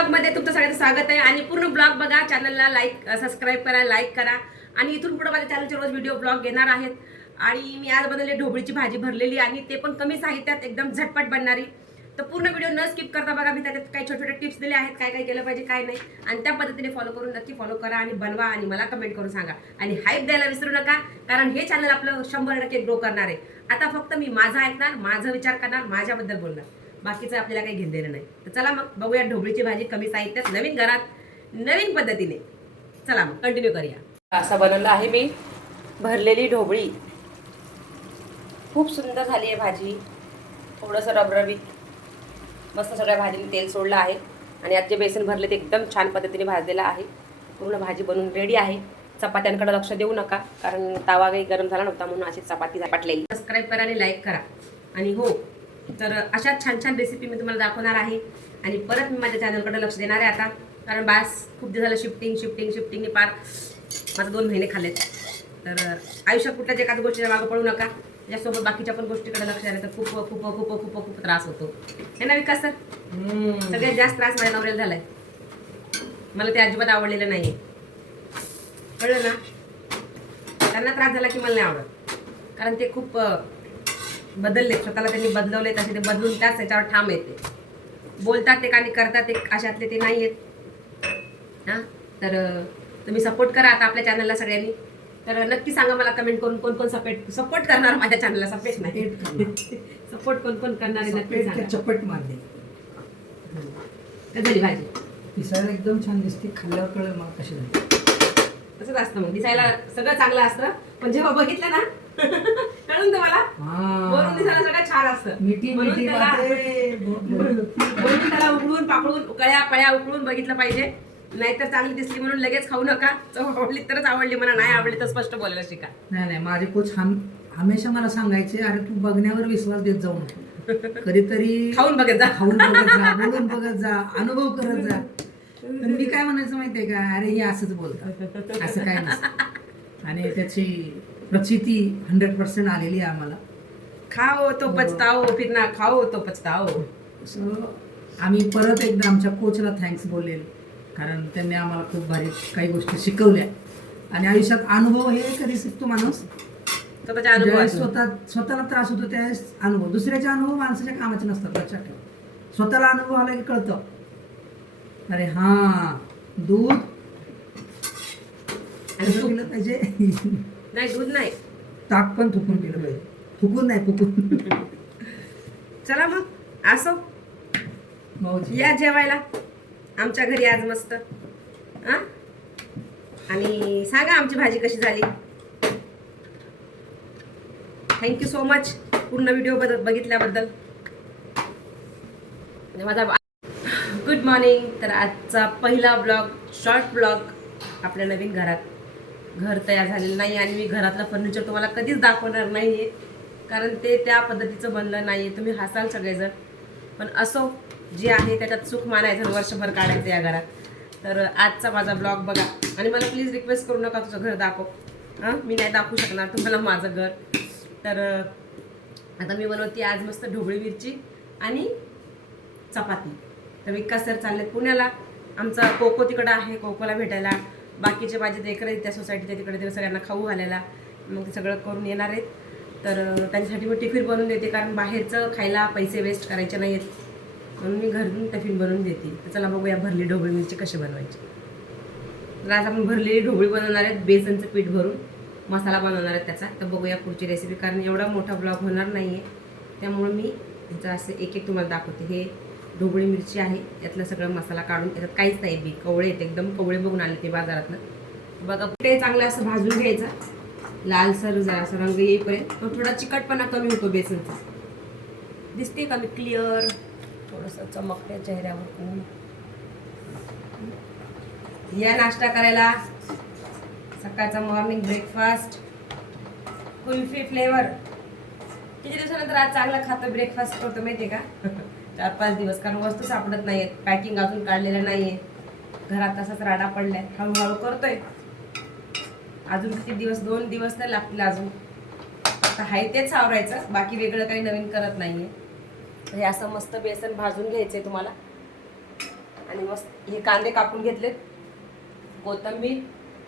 ब्लॉगमध्ये तुमचं सगळ्यांचं स्वागत आहे आणि पूर्ण ब्लॉग बघा, चॅनलला लाईक सबस्क्राईब करा, लाईक करा आणि इथून पुढे माझ्या चॅनलचे रोज व्हिडिओ ब्लॉग येणार आहेत. आणि मी आज बनवलेली ढोबळीची भाजी भरलेली आणि ते पण कमी साहित्यात एकदम झटपट बनणारी. तर पूर्ण व्हिडिओ न स्किप करता बघा. मी त्याच्यात काही छोटे छोटे टिप्स दिले आहेत, काय काय केलं पाहिजे काय नाही, आणि त्या पद्धतीने फॉलो करून नक्की फॉलो करा आणि बनवा आणि मला कमेंट करून सांगा. आणि हाईप द्यायला विसरू नका, कारण हे चॅनल आपलं 100% ग्रो करणार आहे. आता फक्त मी माझा ऐकणार, माझा विचार करणार, माझ्याबद्दल बोलणार, बाकीचं आपल्याला काही घेतलेलं नाही. तर चला मग बघूया ढोबळीची भाजी कमी साहित्यात नवीन घरात नवीन पद्धतीने. चला मग कंटिन्यू करूया. असं बनवलं आहे मी भरलेली ढोबळी. खूप सुंदर झाली आहे भाजी, थोडंसं रबरबीत, मस्त सगळ्या भाजीने तेल सोडलं आहे. आणि आज जे बेसन भरले ते एकदम छान पद्धतीने भाजलेलं आहे. पूर्ण भाजी बनवून रेडी आहे. चपात्यांकडे लक्ष देऊ नका, कारण तवा काही गरम झाला नव्हता म्हणून अशी चपाती पाटलेली. सबस्क्राईब करा आणि लाईक करा. आणि हो, तर अशा छान छान रेसिपी मी तुम्हाला दाखवणार आहे. आणि परत मी माझ्या चॅनलकडे लक्ष देणार आहे आता, कारण बास खूप दिवस झालं शिफ्टिंग पार माझं 2 महिने खाल्लेत. तर आयुष्यात कुठल्याच एखाद्या गोष्टीच्या मागं पडू नका, त्याच्यासोबत बाकीच्या पण गोष्टीकडे लक्ष द्यायला. तर खूप खूप खूप खूप खूप त्रास होतो हे ना विकास सर. सगळ्यात जास्त त्रास माझ्या नवऱ्याला झालाय. मला ते अजिबात आवडलेलं नाही, कळलं ना. त्यांना त्रास झाला की मला नाही आवडत, कारण ते खूप बदलले, स्वतःला त्यांनी बदलवले, तसे ते बदलून त्याच त्याच्यावर ठाम येते. बोलतात ते आणि करतात ते अशातले ते नाही आहेत. हां, तर तुम्ही सपोर्ट करा आता आपल्या चॅनलला सगळ्यांनी. तर नक्की सांगा मला कमेंट करून कोण कोण सपोर्ट करणार माझ्या चॅनलला. सपोर्ट नाही सपोर्ट कोण करणार आहे नक्की सांगा. चपट मारले. काय झाली भाजी? दिसायला एकदम छान दिसते, खाल्ल्यावर कळलं मला कशी झाली. तसंच असतं मग, दिसायला सगळं चांगलं असतं, पण जेव्हा बघितलं ना कळून तुम्हाला वरून दिसायला सगळं छान असतं. म्हणून त्याला उकळून पाकळून कळ्या उकळून बघितलं पाहिजे. नाहीतर चांगली दिसली म्हणून लगेच खाऊ नका. चव आवडली तरच आवडली, मला नाही आवडली तर स्पष्ट बोलायला शिका. नाही, माझे कोच हमेशा मला सांगायचे, अरे तू बघण्यावर विश्वास देत जाऊ नको, कधीतरी खाऊन बघत जा, बोलून बघत जा, अनुभव करत जा. पण मी काय म्हणायचं माहितीये का, अरे हे असंच बोलतात, असं काय नसतं. आणि त्याची प्रचिती 100% आलेली आहे आम्हाला. खाओ तो पचताओ, फिर ना खाओ तो पचताओ. आम्ही परत एकदा आमच्या कोचला थँक्स बोललेलो, कारण त्यांनी आम्हाला खूप भारी काही गोष्टी शिकवल्या. आणि आयुष्यात अनुभव हे कधी शिकतो माणूस, स्वतःला त्रास होतो त्यावेळेस अनुभव. दुसऱ्याचे अनुभव माणसाच्या कामाचे नसतात, लक्षात ठेवा. स्वतःला अनुभव आला की कळतं, अरे हा दूध पिलं पाहिजे. नाही, दूध नाही, ताक पण थुकून पिलं पाहिजे. थुकून नाही, फुकून. चला मग असो, या जेवायला आमच्या घरी आज मस्त. आणि सांगा आमची भाजी कशी झाली. थँक्यू सो मच पूर्ण व्हिडिओ बघितल्याबद्दल. माझा गुड मॉर्निंग. तर आजचा पहिला ब्लॉग, शॉर्ट ब्लॉग आपल्या नवीन घरात. घर तयार झालेलं नाही आणि मी घरातलं फर्निचर तुम्हाला कधीच दाखवणार नाही आहे, कारण ते त्या पद्धतीचं बनलं नाही आहे. तुम्ही हसाल सगळेजण, पण असो, जे आहे त्याच्यात सुख मानायचं, वर्षभर काढायचं या घरात. तर आजचा माझा ब्लॉग बघा आणि मला प्लीज रिक्वेस्ट करू नका तुझं घर दाखव. मी नाही दाखवू शकणार तुम्हाला माझं घर. तर आता मी बनवते आज मस्त ढोबळी मिरची आणि चपाती. तर विकास सर चालले पुण्याला, आमचा कोको तिकडं आहे, कोकोला भेटायला. बाकीचे माझे लेकरं आहेत त्या सोसायटीच्या तिकडे, ते सगळ्यांना खाऊ घालायला, मग ते सगळं करून येणार आहेत. तर त्यांच्यासाठी मी टिफिन बनवून देते, कारण बाहेरचं खायला पैसे वेस्ट करायचे नाही आहेत, म्हणून मी घरून टिफिन बनवून देते. तर चला बघूया भरली ढोबळी मिरची कशी बनवायची. तर आज आपण भरलेली ढोबळी बनवणार आहेत, बेसनचं पीठ भरून मसाला बनवणार आहे त्याचा. तर बघूया पुढची रेसिपी, कारण एवढा मोठा ब्लॉग होणार नाही आहे, त्यामुळे मी त्याचं असं एक एक तुम्हाला दाखवते. हे ढोबळी मिरची आहे, यातला सगळा मसाला काढून, याच्यात काहीच नाही बी, कवळे येते एकदम, कवळे बघून आले ते बाजारातनं. बघा ते चांगलं असं भाजून घ्यायचं, लालसर जरा असं रंग येईपर्यंत. तो थोडा चिकटपणा कमी होतो बेसनचा. दिसते का मी क्लिअर, थोडंसं चमकते चेहऱ्यावर. या नाश्ता करायला, सकाळचा मॉर्निंग ब्रेकफास्ट, कुल्फी फ्लेवर. किती दिवसानंतर आज चांगला खातो, ब्रेकफास्ट करतो माहिती आहे का. 4-5 दिवस, कारण वस्तू सापडत नाही आहेत, पॅकिंग अजून काढलेलं नाही आहे, घरात तसाच राडा पडलाय. हळूहळू करतोय, अजून किती दिवस, 2 दिवस तर लागतील अजून. आता हाय तेच आवरायचं, बाकी वेगळं काही नवीन करत नाहीये. हे असं मस्त बेसन भाजून घ्यायचंय तुम्हाला. आणि मस्त हे कांदे कापून घेतलेत, कोथिंबीर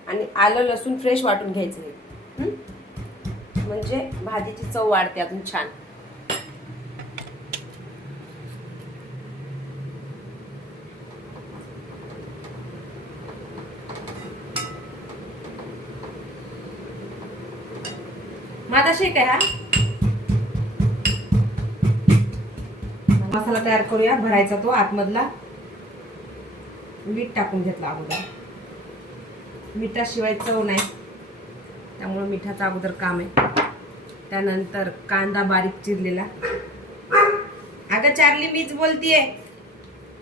आणि आलं लसूण फ्रेश वाटून घ्यायचं आहे. म्हणजे भाजीची चव वाढते अजून छान. माझा शेक आहे हा. मसाला तयार करूया भरायचा तो आतमधला. मीठ टाकून घेतला अगोदर, मिठाशिवाय चव नाही, त्यामुळे मिठाचा अगोदर काम आहे. त्यानंतर कांदा बारीक चिरलेला. अगं चार्ली मीच बोलतीये.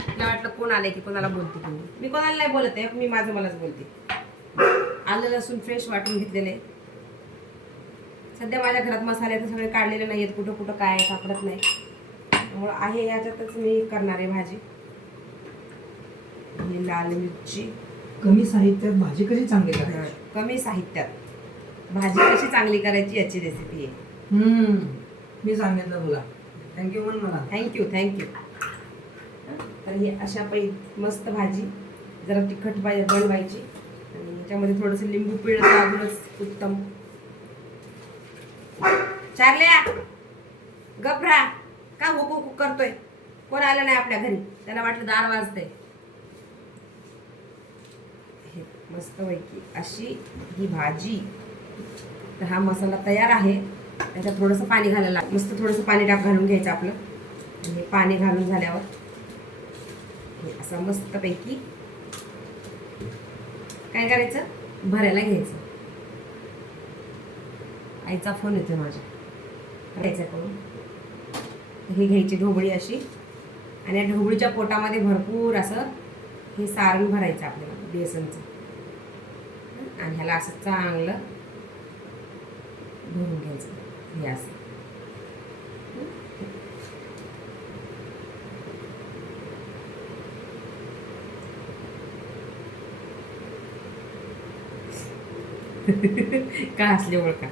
मला वाटलं कोण आलंय की कोणाला बोलते तुम्ही. मी कोणाला नाही बोलत आहे, मी माझं मलाच बोलते. आलं लसूण फ्रेश वाटून घेतलेले. सध्या माझ्या घरात मसाले तर सगळे काढलेले नाही आहेत, कुठं कुठं काय सापडत नाही, त्यामुळं आहे याच्यातच मी करणार आहे भाजी. ही लाल मिरची. कमी साहित्यात भाजी कशी चांगली करायची? कमी साहित्यात भाजी कशी चांगली करायची याची रेसिपी आहे. मी सांगितलं तुला. थँक्यू म्हण मला. थँक्यू. तर ही अशा मस्त भाजी जरा तिखट बनवायची आणि याच्यामध्ये थोडंसं लिंबू पिळलं तर अजूनच उत्तम. चार्ल्या गभरा का हुकू करतोय? कोण आलं नाही आपल्या घरी, त्याला वाटलं दार वाजतंय. हे मस्तपैकी अशी ही भाजी. तर हा मसाला तयार आहे. त्याच्यात थोडंसं पाणी घालायला, मस्त थोडंसं पाणी घालून घ्यायचं आपलं. आणि हे पाणी घालून झाल्यावर हे असं मस्तपैकी काय करायचं, भरायला घ्यायचं. आईचा फोन येतोय माझ्या, घ्यायचा करून. ही घ्यायची ढोबळी अशी आणि या ढोबळीच्या पोटामध्ये भरपूर असं हे सारण भरायचं आपल्याला बेसनचं. आणि ह्याला असं चांगलं भरून घ्यायचं हे असं. का हसले ओळखा,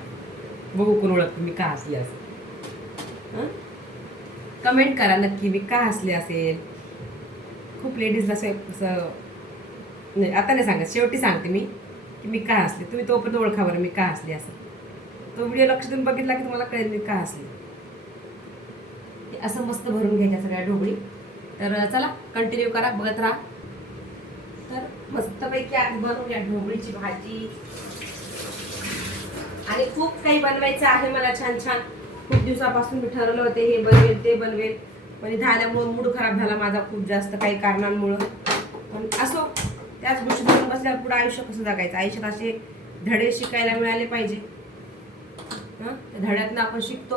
बघू कोण ओळखतो मी का हसले असं. कमेंट करा नक्की मी का हसले असेल. खूप लेडीजला असं नाही, आता नाही सांगत, शेवटी सांगते मी की मी का हसले. तुम्ही तोपर्यंत ओळखा बरं मी का हसले असं. तो व्हिडिओ लक्ष देऊन बघितला की तुम्हाला कळेल मी का हसले. असं मस्त भरून घ्यायच्या सगळ्या ढोबळी. तर चला कंटिन्यू करा, बघत राहा. तर मस्तपैकी आज बनवूया ढोबळीची भाजी. आणि खूप काही बनवायचं आहे मला छान छान. खूप दिवसापासून मी ठरवलं होते हे बनवेल ते बनवेल, पण झाल्यामुळं मूड खराब झाला माझा खूप जास्त काही कारणांमुळं. पण असो, त्याच गोष्टी बनवून बसल्यावर पुढं आयुष्य कसं जगायचं. आयुष्यात असे धडे शिकायला मिळाले पाहिजे. त्या धड्यातनं आपण शिकतो,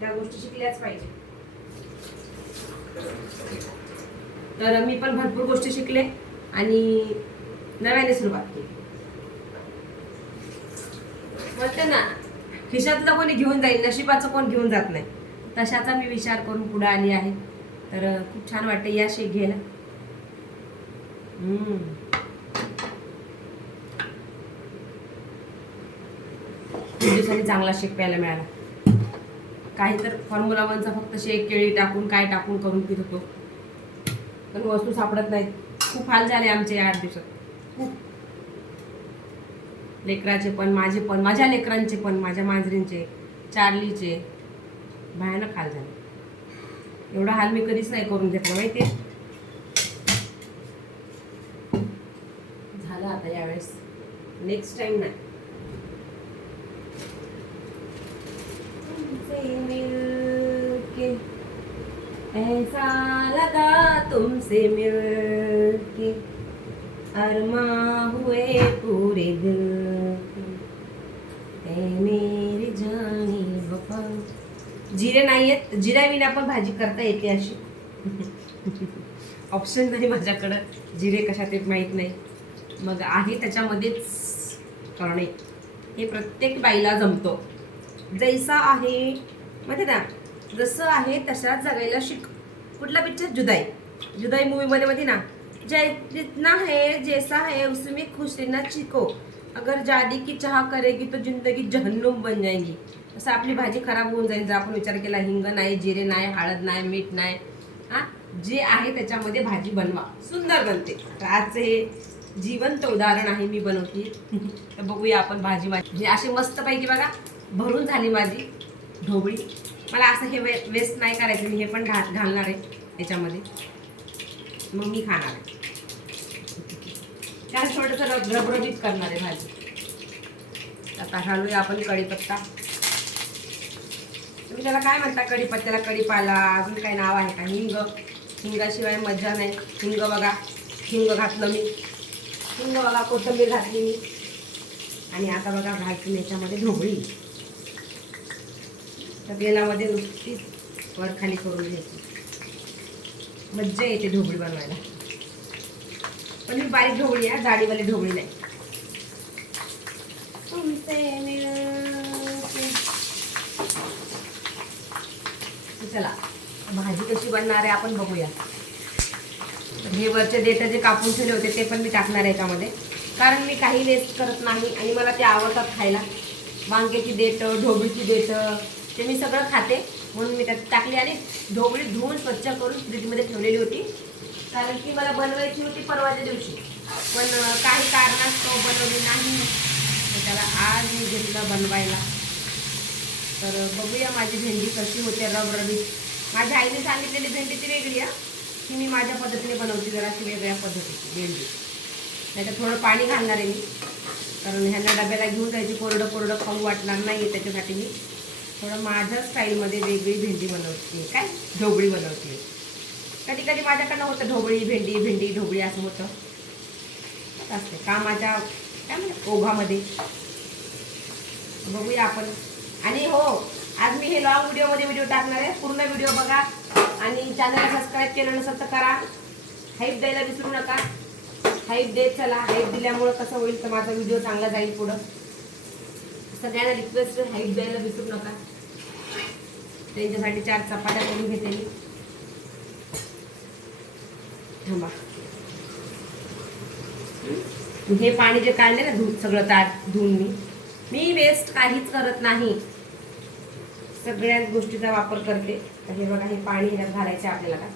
त्या गोष्टी शिकल्याच पाहिजे. तर मी पण भरपूर गोष्टी शिकले आणि नव्याने सुरुवात केली. म्हणते ना, खिशातलं कोणी घेऊन जाईल, नशिबाचं कोण घेऊन जात नाही. तशाचा मी विचार करून पुढे आली आहे. तर खूप छान वाटतं या शेक घ्यायला. खूप दिवसांनी चांगला शेक प्यायला मिळाला. काही तर फॉर्म्युला 1चा फक्त शेक केळी टाकून काय टाकून करून पित होतो, पण वस्तू सापडत नाहीत. खूप हाल झाले आमचे या 8 दिवसात. खूप लेकराचे पण, माझे पण, माझ्या लेकरांचे पण, माझ्या मांजरींचे, चार्लीचे भयानक हाल झाले. एवढा हाल मी कधीच नाही करून घेतला माहिती आहे. झालं आता यावेळेस, नेक्स्ट टाइम नाही. मिलके ऐसा लगा तुमसे मिलके अरमां हुए पूरे दिल के मेरी जानी वफा. जिरे नाही आहेत, जिऱ्याविना पण भाजी करता येते अशी. ऑप्शन नाही माझ्याकडं, जिरे कशात येत माहीत नाही. मग आहे त्याच्यामध्येच करणे. हे प्रत्येक बाईला जमतो. जैसा आहे माहिती ना, जसं आहे तशाच जगायला शिक. कुठला पिक्चर? जुदाई. जुदाई मूवीमध्ये मध्ये ना, जितना है जैसा है उसमें खुश रहना सीखो, अगर जादी की चाह करेगी तो जिंदगी जहन्नुम बन जाएगी. असं आपली भाजी खराब होऊन जाईल जर आपण विचार केला हिंग नाही, जिरे नाही, हळद नाही, मीठ नाही, जे आहे त्याच्यामध्ये भाजी बनवा, सुंदर बनते. तर आजचं हे जिवंत उदाहरण आहे, मी बनवते. तर बघूया आपण भाजी माझी अशी मस्तपैकी बघा भरून झाली माझी ढोबळी. मला असं हे वेस्ट नाही करायचं, मी हे पण घालणार आहे याच्यामध्ये, मग मी खाणार आहे. त्याला थोडंसं रबरबीत करणार आहे भाजी. आता घालूया आपण कढीपत्ता. तुम्ही त्याला काय म्हणता, कढीपत्त्याला कढीपाला, अजून काही नाव आहे का? हिंग. हिंगाशिवाय मजा नाही. हिंग बघा, हिंग घातलं मी, हिंग बघा, कोथिंबीर घातली मी. आणि आता बघा घालते याच्यामध्ये ढोबळी. तर तेलामध्ये नुसतीच वर खाली करून घ्यायची, मज्जा येते ढोबळी बनवायला. पण ही बारीक ढोबळी आहे, जाडीवाली ढोबळी नाही. चला भाजी कशी बनणार आहे आपण बघूया. हे वरचे देठ जे कापून ठेवले होते ते पण मी टाकणार आहे याच्यामध्ये, कारण मी काही वेस्ट करत नाही आणि मला ते आवडतात खायला. वांग्याची देठ, ढोबळीची देठ, ते मी सगळं खाते, म्हणून मी त्यात टाकली. आणि ढोबळी धुवून स्वच्छ करून फ्रीजमध्ये ठेवलेली होती, कारण की मला बनवायची होती परवाच्या दिवशी, पण काही कारणास्तव बनवली नाही. तर त्याला आज मी घेतलं बनवायला. तर बघूया माझी भेंडी कशी होते रबरबीत. माझ्या आईने सांगितलेली भेंडी ती वेगळी आहे, की मी माझ्या पद्धतीने बनवते, जराशी वेगळ्या पद्धतीची भेंडी. त्याच्यात थोडं पाणी घालणार आहे मी, कारण ह्यांना डब्याला घेऊन जायची, कोरडं खाऊ वाटणार नाही. त्याच्यासाठी मी थोडं माझ्या स्टाईलमध्ये वेगळी भेंडी बनवते, काय ढोबळी बनवते. कधी कधी माझ्याकडनं होतं ढोबळी भेंडी, भेंडी ढोबळी असं होतं असते कामाच्या काय म्हणतात ओघामध्ये. बघूया आपण. आणि हो, आज मी हे लॉंग व्हिडिओमध्ये व्हिडिओ टाकणार आहे, पूर्ण व्हिडिओ बघा. आणि चॅनलला सबस्क्राईब केलं नसेल तर करा. हाईप द्यायला विसरू नका. हाईप देत चला, हाईप दिल्यामुळं कसं होईल तर माझा व्हिडिओ चांगला जाईल पुढं. सगळ्यांना रिक्वेस्ट, हाईप द्यायला विसरू नका. त्यांच्यासाठी 4 चपात्या करून घेते मी. थांबा, हे पाणी जे काढले ना सगळं ताट धुवून मी वेस्ट काहीच करत नाही, सगळ्याच गोष्टीचा वापर करते. तर हे बघा, हे पाणी ह्याच्यात घालायचं आपल्याला. का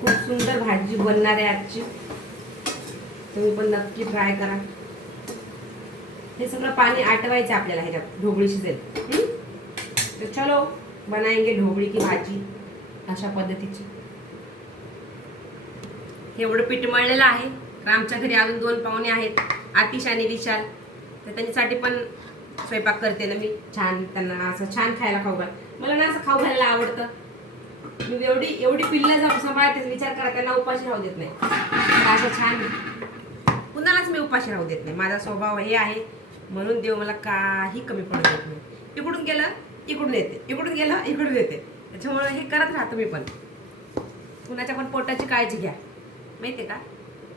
खूप सुंदर भाजी बनणार आहे आजची, तुम्ही पण नक्की ट्राय करा. हे सगळं पाणी आटवायचं आपल्याला, ह्याच्यात ढोबळी शिजेल. तर चलो बनाएंगे ढोबळी की भाजी अशा पद्धतीची. एवढं पीठ मळलेलं आहे. तर आमच्या घरी अजून 2 पाहुणे आहेत, आतिश आणि विशाल. तर त्यांच्यासाठी पण स्वयंपाक करते ना मी छान, त्यांना असं छान खायला खाऊ घाल. मला ना असं खाऊ घालायला आवडतं. मी एवढी पिल्लं जाऊ सांभाळते, विचार करा, त्यांना उपाशी राहू देत नाही. असं छान कुणालाच मी उपाशी राहू देत नाही. माझा स्वभाव हे आहे, म्हणून देव मला काही कमी पडू देत नाही. इकडून गेलं इकडून येते, इकडून गेलं इकडून येते. त्याच्यामुळे हे करत राहतो मी. पण कुणाच्या पण पोटाची काळजी घ्या, माहिती आहे का?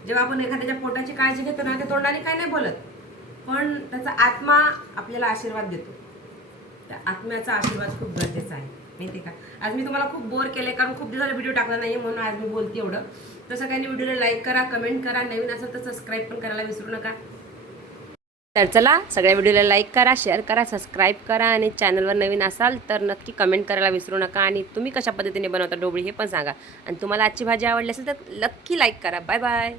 जेव्हा आपण एखाद्याच्या पोटाची काळजी घेतो ना, त्या तोंडाने काय नाही बोलत, पण त्याचा आत्मा आपल्याला आशीर्वाद देतो. त्या आत्म्याचा आशीर्वाद खूप गरजेचा आहे, माहिती आहे का? आज मी तुम्हाला खूप बोर केले, कारण खूप दिवसाला व्हिडिओ टाकला नाही, म्हणून आज मी बोलते एवढं. तर सगळ्यांनी व्हिडिओला लाईक करा, कमेंट करा, नवीन असेल तर सबस्क्राईब पण करायला विसरू नका. तर चला, सगळ्या व्हिडिओला लाईक करा, शेअर करा, सबस्क्राईब करा. आणि चॅनलवर नवीन असाल तर नक्की कमेंट करायला विसरू नका. आणि तुम्ही कशा पद्धतीने बनवता ढोबळी हे पण सांगा. आणि तुम्हाला आजची भाजी आवडली असेल तर नक्की लाईक करा. Bye bye.